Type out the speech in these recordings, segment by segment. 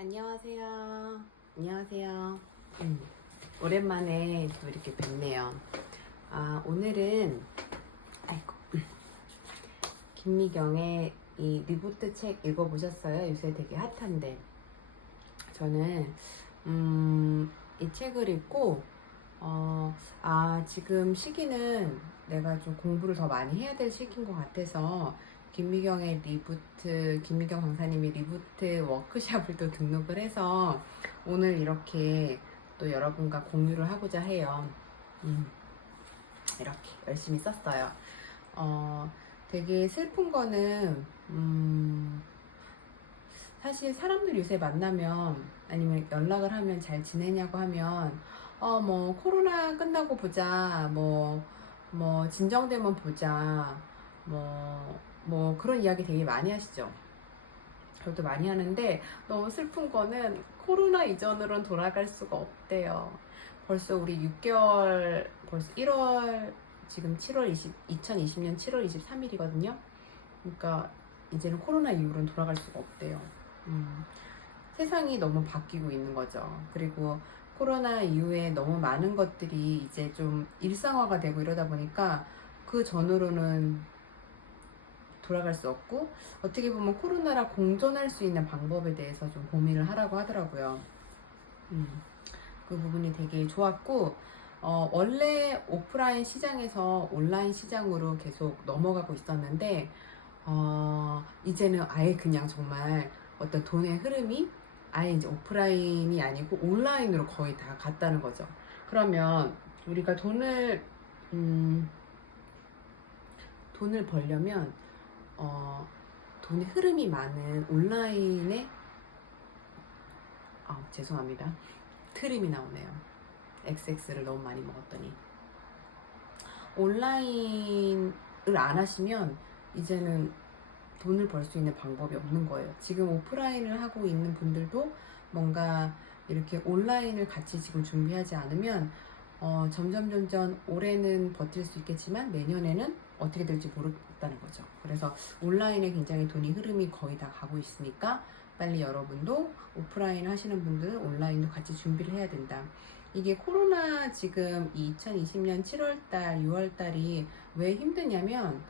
안녕하세요. 안녕하세요. 오랜만에 또 이렇게 뵙네요. 오늘은 아이고 김미경의 이 리부트 책 읽어보셨어요? 요새 되게 핫한데 저는 이 책을 읽고 지금 시기는 내가 좀 공부를 더 많이 해야 될 시기인 것 같아서 김미경의 김미경 강사님이 리부트 워크샵을 또 등록을 해서 오늘 이렇게 또 여러분과 공유를 하고자 해요. 이렇게 열심히 썼어요. 되게 슬픈 거는, 사실 사람들 요새 만나면 아니면 연락을 하면 잘 지내냐고 하면, 뭐, 코로나 끝나고 보자, 진정되면 보자, 그런 이야기 되게 많이 하시죠. 저도 많이 하는데 너무 슬픈 거는 코로나 이전으로는 돌아갈 수가 없대요. 벌써 우리 6개월, 벌써 1월, 지금 2020년 7월 23일이거든요. 그러니까 이제는 코로나 이후로는 돌아갈 수가 없대요. 세상이 너무 바뀌고 있는 거죠. 그리고 코로나 이후에 너무 많은 것들이 이제 좀 일상화가 되고 이러다 보니까 그 전으로는 돌아갈 수 없고 어떻게 보면 코로나랑 공존할 수 있는 방법에 대해서 좀 고민을 하라고 하더라고요. 그 부분이 되게 좋았고 원래 오프라인 시장에서 온라인 시장으로 계속 넘어가고 있었는데 이제는 아예 그냥 정말 어떤 돈의 흐름이 아예 이제 오프라인이 아니고 온라인으로 거의 다 갔다는 거죠. 그러면 우리가 돈을 벌려면 돈의 흐름이 많은 온라인에 죄송합니다. 트림이 나오네요. XX를 너무 많이 먹었더니 온라인을 안 하시면 이제는 돈을 벌 수 있는 방법이 없는 거예요. 지금 오프라인을 하고 있는 분들도 뭔가 이렇게 온라인을 같이 지금 준비하지 않으면 점점 올해는 버틸 수 있겠지만 내년에는 어떻게 될지 모르겠다는 거죠. 그래서 온라인에 굉장히 돈이 흐름이 거의 다 가고 있으니까 빨리 여러분도 오프라인 하시는 분들은 온라인도 같이 준비를 해야 된다. 이게 코로나 지금 2020년 7월달, 6월달이 왜 힘드냐면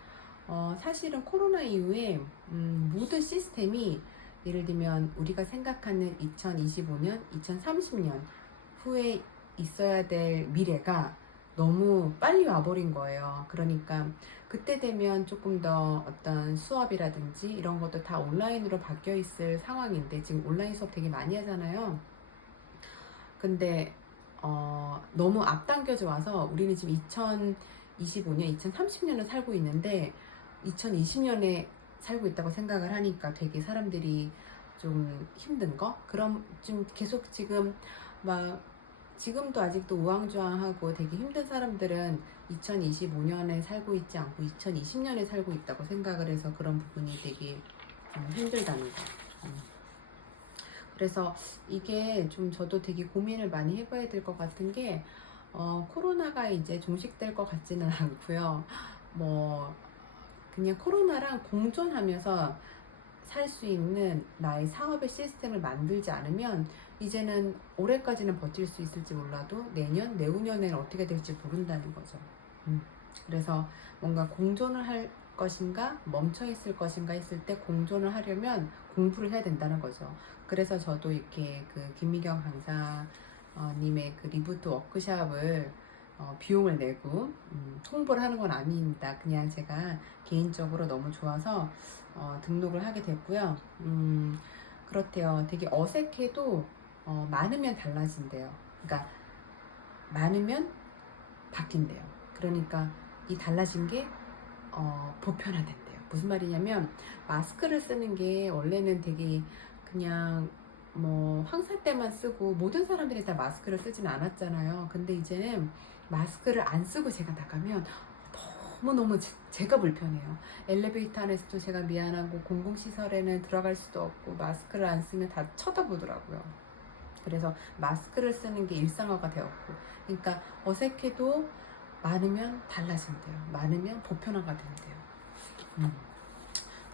사실은 코로나 이후에 모든 시스템이 예를 들면 우리가 생각하는 2025년, 2030년 후에 있어야 될 미래가 너무 빨리 와버린 거예요. 그러니까 그때 되면 조금 더 어떤 수업이라든지 이런 것도 다 온라인으로 바뀌어 있을 상황인데 지금 온라인 수업 되게 많이 하잖아요. 근데 너무 앞당겨져 와서 우리는 지금 2025년, 2030년을 살고 있는데 2020년에 살고 있다고 생각을 하니까 되게 사람들이 좀 힘든 거? 그럼 좀 계속 지금 지금도 아직도 우왕좌왕하고 되게 힘든 사람들은 2025년에 살고 있지 않고 2020년에 살고 있다고 생각을 해서 그런 부분이 되게 힘들다는 거. 그래서 이게 좀 저도 되게 고민을 많이 해봐야 될 것 같은 게 코로나가 이제 종식될 것 같지는 않고요. 그냥 코로나랑 공존하면서 살 수 있는 나의 사업의 시스템을 만들지 않으면 이제는 올해까지는 버틸 수 있을지 몰라도 내년, 내후년에는 어떻게 될지 모른다는 거죠. 그래서 뭔가 공존을 할 것인가 멈춰 있을 것인가 했을 때 공존을 하려면 공부를 해야 된다는 거죠. 그래서 저도 이렇게 그 김미경 강사님의 그 리부트 워크샵을 비용을 내고 홍보를 하는 건 아닙니다. 그냥 제가 개인적으로 너무 좋아서 등록을 하게 됐고요. 그렇대요. 되게 어색해도 많으면 달라진대요. 그러니까 많으면 바뀐대요. 그러니까 이 달라진 게 보편화된대요. 무슨 말이냐면 마스크를 쓰는 게 원래는 되게 그냥 황사 때만 쓰고 모든 사람들이 다 마스크를 쓰지는 않았잖아요. 근데 이제는 마스크를 안 쓰고 제가 나가면 너무너무 제가 불편해요. 엘리베이터 안에서도 제가 미안하고 공공시설에는 들어갈 수도 없고 마스크를 안 쓰면 다 쳐다보더라고요. 그래서 마스크를 쓰는 게 일상화가 되었고 그러니까 어색해도 많으면 달라진대요. 많으면 보편화가 된대요.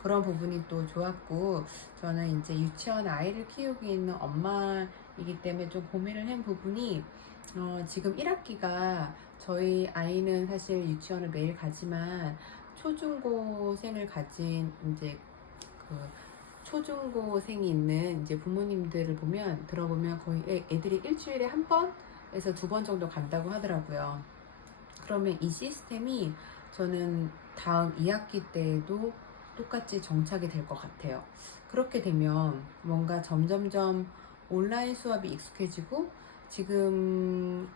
그런 부분이 또 좋았고, 저는 이제 유치원 아이를 키우고 있는 엄마이기 때문에 좀 고민을 한 부분이, 지금 1학기가 저희 아이는 사실 유치원을 매일 가지만 초중고생을 가진 이제 그 초중고생이 있는 이제 부모님들을 보면 들어보면 거의 애들이 일주일에 한 번에서 두 번 정도 간다고 하더라고요. 그러면 이 시스템이 저는 다음 2학기 때에도 똑같이 정착이 될 것 같아요. 그렇게 되면 뭔가 점점점 온라인 수업이 익숙해지고, 지금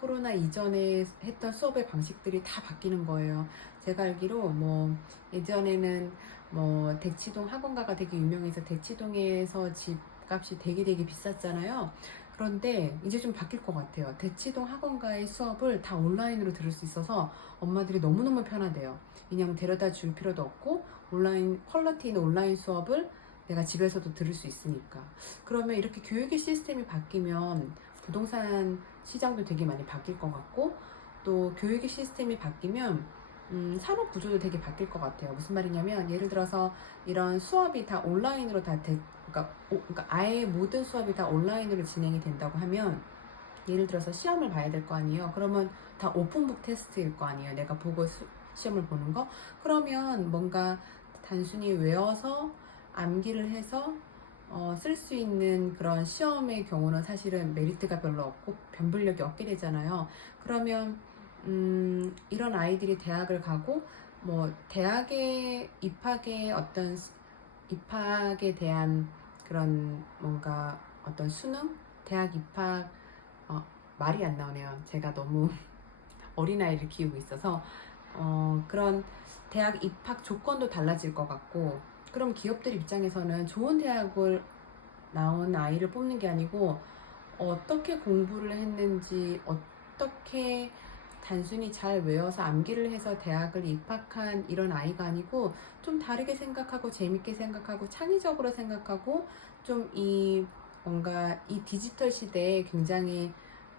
코로나 이전에 했던 수업의 방식들이 다 바뀌는 거예요. 제가 알기로 뭐 예전에는 뭐 대치동 학원가가 되게 유명해서 대치동에서 집값이 되게 비쌌잖아요. 그런데 이제 좀 바뀔 것 같아요. 대치동 학원가의 수업을 다 온라인으로 들을 수 있어서 엄마들이 너무너무 편하대요. 그냥 데려다 줄 필요도 없고 온라인 퀄리티 있는 온라인 수업을 내가 집에서도 들을 수 있으니까. 그러면 이렇게 교육의 시스템이 바뀌면 부동산 시장도 되게 많이 바뀔 것 같고, 또 교육의 시스템이 바뀌면 산업 구조도 되게 바뀔 것 같아요. 무슨 말이냐면, 예를 들어서 이런 수업이 다 온라인으로 그러니까 아예 모든 수업이 다 온라인으로 진행이 된다고 하면, 예를 들어서 시험을 봐야 될 거 아니에요. 그러면 다 오픈북 테스트일 거 아니에요. 내가 보고 시험을 보는 거. 그러면 뭔가 단순히 외워서 암기를 해서 쓸 수 있는 그런 시험의 경우는 사실은 메리트가 별로 없고 변별력이 없게 되잖아요. 그러면 이런 아이들이 대학을 가고, 뭐 대학의 입학에 대한 그런 뭔가 어떤 수능, 대학 입학, 말이 안 나오네요. 제가 너무 어린아이를 키우고 있어서 그런 대학 입학 조건도 달라질 것 같고, 그럼 기업들 입장에서는 좋은 대학을 나온 아이를 뽑는 게 아니고 어떻게 공부를 했는지, 어떻게 단순히 잘 외워서 암기를 해서 대학을 입학한 이런 아이가 아니고, 좀 다르게 생각하고 재밌게 생각하고 창의적으로 생각하고, 좀 뭔가 이 디지털 시대에 굉장히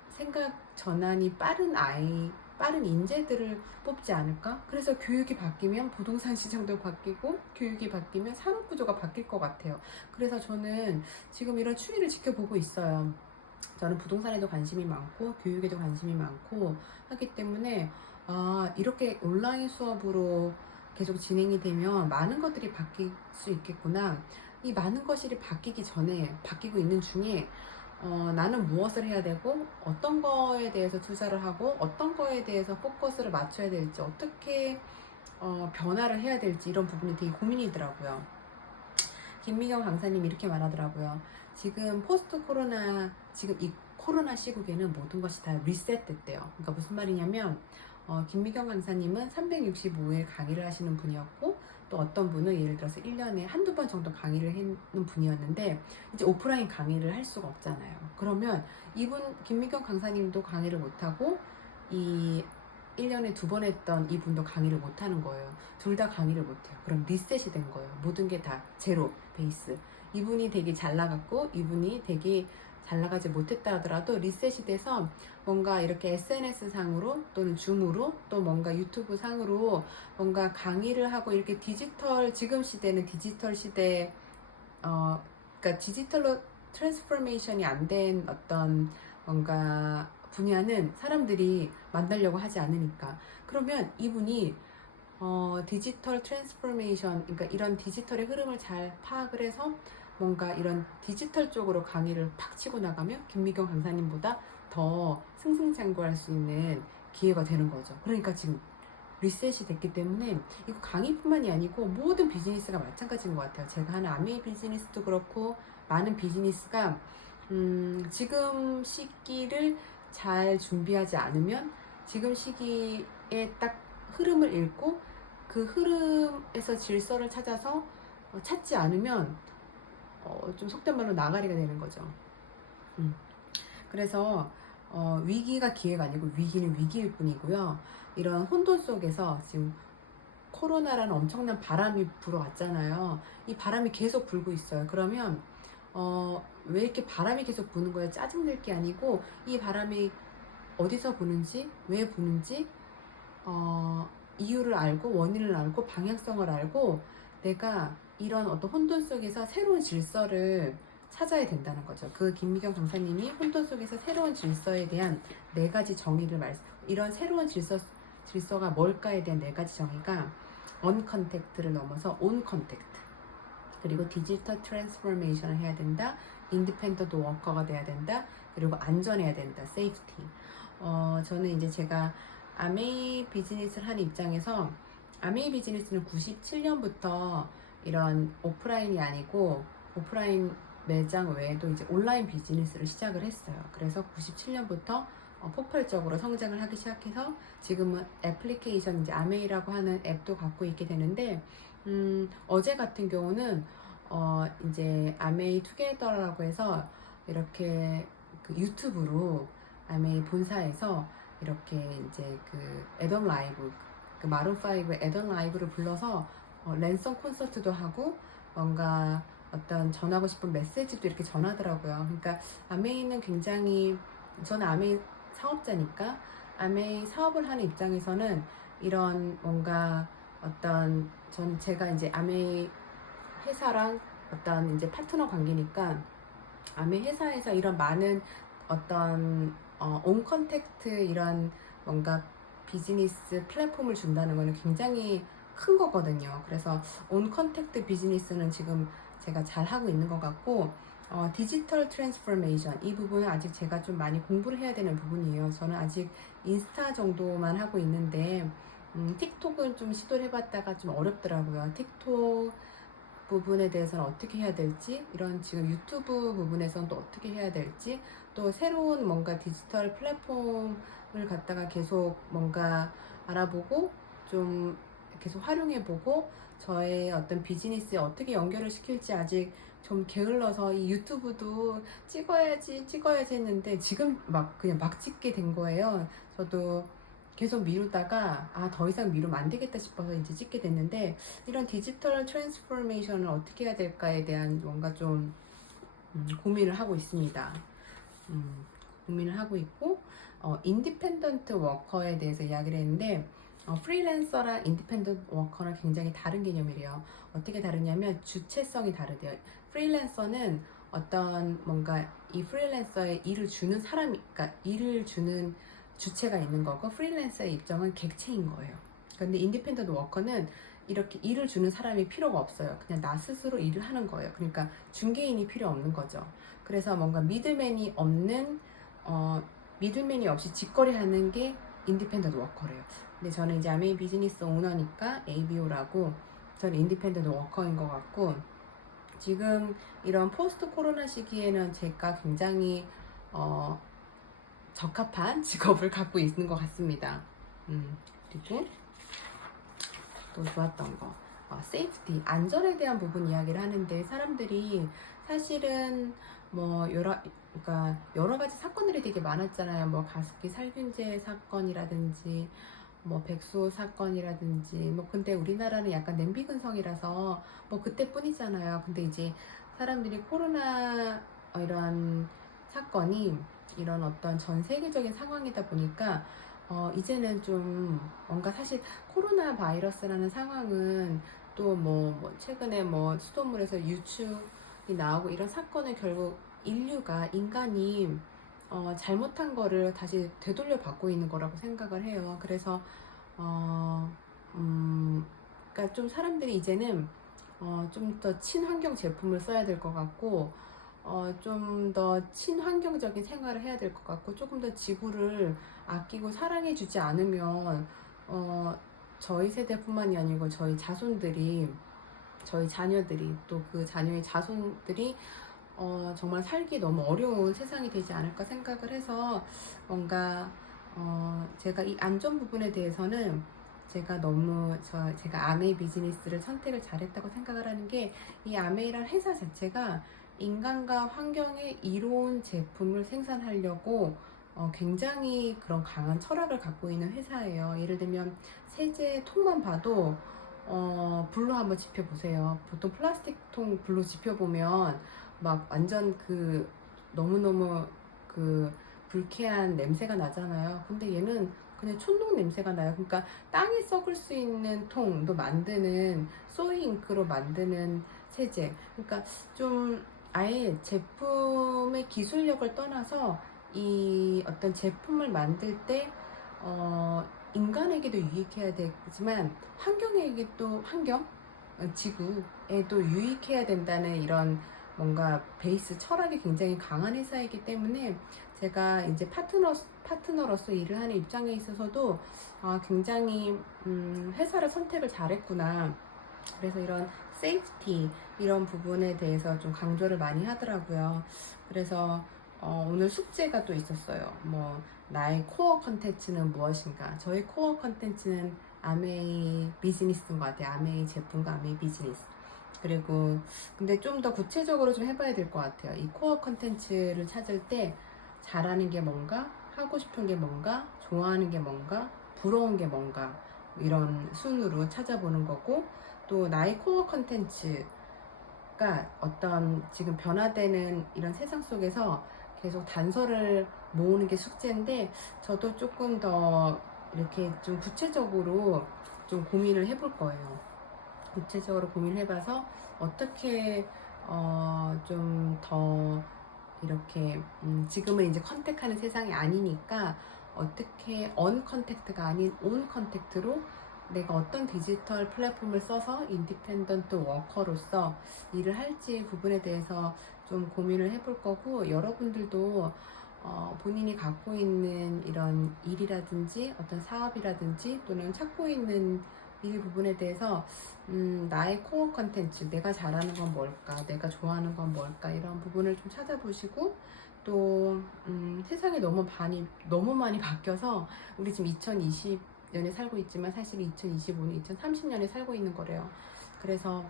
생각 전환이 빠른 인재들을 뽑지 않을까? 그래서 교육이 바뀌면 부동산 시장도 바뀌고, 교육이 바뀌면 산업 구조가 바뀔 것 같아요. 그래서 저는 지금 이런 추이를 지켜보고 있어요. 저는 부동산에도 관심이 많고 교육에도 관심이 많고 하기 때문에, 이렇게 온라인 수업으로 계속 진행이 되면 많은 것들이 바뀔 수 있겠구나. 이 많은 것이 바뀌고 있는 중에 나는 무엇을 해야 되고, 어떤 거에 대해서 투자를 하고, 어떤 거에 대해서 포커스를 맞춰야 될지, 어떻게 변화를 해야 될지, 이런 부분이 되게 고민이더라고요. 김미경 강사님이 이렇게 말하더라고요. 지금 지금 이 코로나 시국에는 모든 것이 다 리셋됐대요. 그러니까 무슨 말이냐면, 김미경 강사님은 365일 강의를 하시는 분이었고, 또 어떤 분은 예를 들어서 1년에 한두 번 정도 강의를 하는 분이었는데, 이제 오프라인 강의를 할 수가 없잖아요. 그러면 김미경 강사님도 강의를 못하고, 이 1년에 두 번 했던 이분도 강의를 못하는 거예요. 둘 다 강의를 못해요. 그럼 리셋이 된 거예요. 모든 게 다 제로 베이스. 이분이 되게 잘 나갔고 이분이 되게 잘 나가지 못했다 하더라도 리셋이 돼서 뭔가 이렇게 SNS 상으로 또는 줌으로 또 뭔가 유튜브 상으로 뭔가 강의를 하고, 이렇게 지금 시대는 디지털 시대, 그러니까 디지털로 트랜스포메이션이 안 된 어떤 뭔가 분야는 사람들이 만나려고 하지 않으니까. 그러면 이분이 디지털 트랜스포메이션, 그러니까 이런 디지털의 흐름을 잘 파악을 해서 뭔가 이런 디지털 쪽으로 강의를 팍 치고 나가면 김미경 강사님보다 더 승승장구할 수 있는 기회가 되는 거죠. 그러니까 지금 리셋이 됐기 때문에 이거 강의뿐만이 아니고 모든 비즈니스가 마찬가지인 것 같아요. 제가 하는 아메이 비즈니스도 그렇고, 많은 비즈니스가 지금 시기를 잘 준비하지 않으면, 지금 시기에 딱 흐름을 읽고 그 흐름에서 질서를 찾지 않으면 좀 속된 말로 나가리가 되는 거죠. 그래서 위기가 기회가 아니고 위기는 위기일 뿐이고요. 이런 혼돈 속에서 지금 코로나라는 엄청난 바람이 불어왔잖아요. 이 바람이 계속 불고 있어요. 그러면 왜 이렇게 바람이 계속 부는 거예요? 짜증낼 게 아니고, 이 바람이 어디서 부는지, 왜 부는지, 이유를 알고, 원인을 알고, 방향성을 알고, 내가 이런 어떤 혼돈 속에서 새로운 질서를 찾아야 된다는 거죠. 그 김미경 강사님이 혼돈 속에서 새로운 질서에 대한 네 가지 정의를 이런 새로운 질서가 뭘까에 대한 네 가지 정의가 언컨택트를 넘어서 온컨택트, 그리고 디지털 트랜스포메이션을 해야 된다, 인디펜던트 워커가 돼야 된다, 그리고 안전해야 된다, 세이프티. 저는 이제 제가 아메이 비즈니스를 하는 입장에서, 아메이 비즈니스는 97년부터 이런 오프라인이 아니고 오프라인 매장 외에도 이제 온라인 비즈니스를 시작을 했어요. 그래서 97년부터 폭발적으로 성장을 하기 시작해서 지금은 애플리케이션, 이제 아메이라고 하는 앱도 갖고 있게 되는데, 어제 같은 경우는 이제 아메이 투게더라고 해서 이렇게 그 유튜브로 아메이 본사에서 이렇게 이제 그 애덤 라이브, 그 마룬5의 애덤 라이브를 불러서 랜선 콘서트도 하고 뭔가 어떤 전하고 싶은 메시지도 이렇게 전하더라고요. 그러니까 아메이는 굉장히, 저는 아메이 사업자니까 아메이 사업을 하는 입장에서는 이런 뭔가 어떤, 제가 이제 아메이 회사랑 어떤 이제 파트너 관계니까 아메이 회사에서 이런 많은 어떤 온 컨택트, 이런 뭔가 비즈니스 플랫폼을 준다는 거는 굉장히 큰 거거든요. 그래서 온 컨택트 비즈니스는 지금 제가 잘 하고 있는 것 같고, 디지털 트랜스포메이션, 이 부분은 아직 제가 좀 많이 공부를 해야 되는 부분이에요. 저는 아직 인스타 정도만 하고 있는데, 틱톡은 좀 시도를 해봤다가 좀 어렵더라고요. 틱톡 부분에 대해서는 어떻게 해야 될지, 이런 지금 유튜브 부분에서는 또 어떻게 해야 될지, 또 새로운 뭔가 디지털 플랫폼을 갖다가 계속 뭔가 알아보고 좀 계속 활용해보고 저의 어떤 비즈니스에 어떻게 연결을 시킬지 아직 좀 게을러서, 이 유튜브도 찍어야지 했는데 지금 막 그냥 막 찍게 된 거예요. 저도 계속 미루다가 더 이상 미루면 안 되겠다 싶어서 이제 찍게 됐는데, 이런 디지털 트랜스포메이션을 어떻게 해야 될까에 대한 뭔가 좀 고민을 하고 있습니다. 고민을 하고 있고, 인디펜던트 워커에 대해서 이야기를 했는데, 프리랜서랑 인디펜던트 워커랑 굉장히 다른 개념이래요. 어떻게 다르냐면 주체성이 다르대요. 프리랜서는 어떤 뭔가 이 프리랜서에 일을 주는 사람이, 그러니까 일을 주는 주체가 있는 거고, 프리랜서의 입장은 객체인 거예요. 근데 인디펜던트 워커는 이렇게 일을 주는 사람이 필요가 없어요. 그냥 나 스스로 일을 하는 거예요. 그러니까 중개인이 필요 없는 거죠. 그래서 뭔가 미들맨이 없이 직거래 하는 게 인디펜던트 워커래요. 근데 저는 이제 아메이 비즈니스 오너니까 ABO라고, 저는 인디펜던트 워커인 것 같고, 지금 이런 포스트 코로나 시기에는 제가 굉장히 적합한 직업을 갖고 있는 것 같습니다. 그리고 또 좋았던 거, 세이프티, 안전에 대한 부분 이야기를 하는데, 사람들이 사실은 뭐 그러니까 여러 가지 사건들이 되게 많았잖아요. 뭐 가습기 살균제 사건이라든지 뭐 백수 사건이라든지, 뭐 근데 우리나라는 약간 냄비 근성이라서 뭐 그때뿐이잖아요. 근데 이제 사람들이 코로나 이런 사건이 이런 어떤 전 세계적인 상황이다 보니까 이제는 좀 뭔가, 사실 코로나 바이러스라는 상황은 또 뭐 최근에 뭐 수돗물에서 유축이 나오고 이런 사건은 결국 인간이 잘못한 거를 다시 되돌려 받고 있는 거라고 생각을 해요. 그래서 그러니까 좀 사람들이 이제는 좀 더 친환경 제품을 써야 될 것 같고, 좀 더 친환경적인 생활을 해야 될 것 같고, 조금 더 지구를 아끼고 사랑해 주지 않으면 저희 세대뿐만이 아니고 저희 자손들이, 저희 자녀들이, 또 그 자녀의 자손들이 정말 살기 너무 어려운 세상이 되지 않을까 생각을 해서, 뭔가 제가 이 안전 부분에 대해서는 제가 아메이 비즈니스를 선택을 잘했다고 생각을 하는 게, 이 아메이란 회사 자체가 인간과 환경에 이로운 제품을 생산하려고 굉장히 그런 강한 철학을 갖고 있는 회사예요. 예를 들면 세제 통만 봐도 불로 한번 지펴보세요. 보통 플라스틱 통 불로 지펴보면 막 완전 너무너무 불쾌한 냄새가 나잖아요. 근데 얘는 그냥 촌농 냄새가 나요. 그러니까 땅에 썩을 수 있는 통도 만드는 소이 잉크로 만드는 세제. 그러니까 좀 아예 제품의 기술력을 떠나서 이 어떤 제품을 만들 때 인간에게도 유익해야 되지만 환경에게도 지구에도 유익해야 된다는 이런 뭔가 베이스 철학이 굉장히 강한 회사이기 때문에 제가 이제 파트너로서 일을 하는 입장에 있어서도 굉장히 회사를 선택을 잘했구나. 그래서 이런 세이프티 이런 부분에 대해서 좀 강조를 많이 하더라고요. 그래서 오늘 숙제가 또 있었어요. 뭐 나의 코어 컨텐츠는 무엇인가? 저희 코어 컨텐츠는 아메이 비즈니스인 것 같아요. 아메이 제품과 아메이 비즈니스. 그리고 근데 좀 더 구체적으로 좀 해봐야 될 것 같아요. 이 코어 컨텐츠를 찾을 때 잘하는 게 뭔가, 하고 싶은 게 뭔가, 좋아하는 게 뭔가, 부러운 게 뭔가 이런 순으로 찾아보는 거고, 또 나의 코어 컨텐츠가 어떤 지금 변화되는 이런 세상 속에서 계속 단서를 모으는 게 숙제인데, 저도 조금 더 이렇게 좀 구체적으로 좀 고민을 해볼 거예요. 구체적으로 고민을 해봐서 어떻게 좀 더 이렇게 지금은 이제 컨택하는 세상이 아니니까 어떻게 언 컨택트가 아닌 온 컨택트로 내가 어떤 디지털 플랫폼을 써서 인디펜던트 워커로서 일을 할지 부분에 대해서 좀 고민을 해볼 거고, 여러분들도 본인이 갖고 있는 이런 일이라든지 어떤 사업이라든지 또는 찾고 있는 일 부분에 대해서 나의 코어 컨텐츠, 내가 잘하는 건 뭘까, 내가 좋아하는 건 뭘까, 이런 부분을 좀 찾아보시고, 또 세상이 너무 많이 바뀌어서 우리 지금 2020년에 살고 있지만 사실 2025년, 2030년에 살고 있는 거래요. 그래서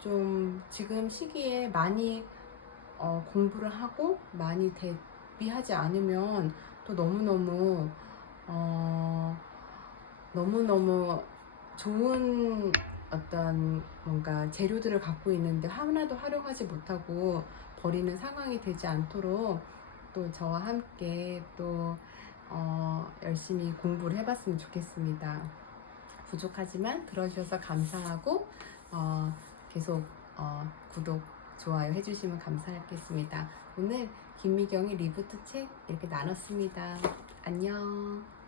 좀 지금 시기에 많이 공부를 하고 많이 대비하지 않으면 또 너무너무 좋은 어떤 뭔가 재료들을 갖고 있는데 하나도 활용하지 못하고 버리는 상황이 되지 않도록 또 저와 함께 또 열심히 공부를 해봤으면 좋겠습니다. 부족하지만 들어주셔서 감사하고 계속 구독, 좋아요 해주시면 감사하겠습니다. 오늘 김미경의 리부트 책 이렇게 나눴습니다. 안녕.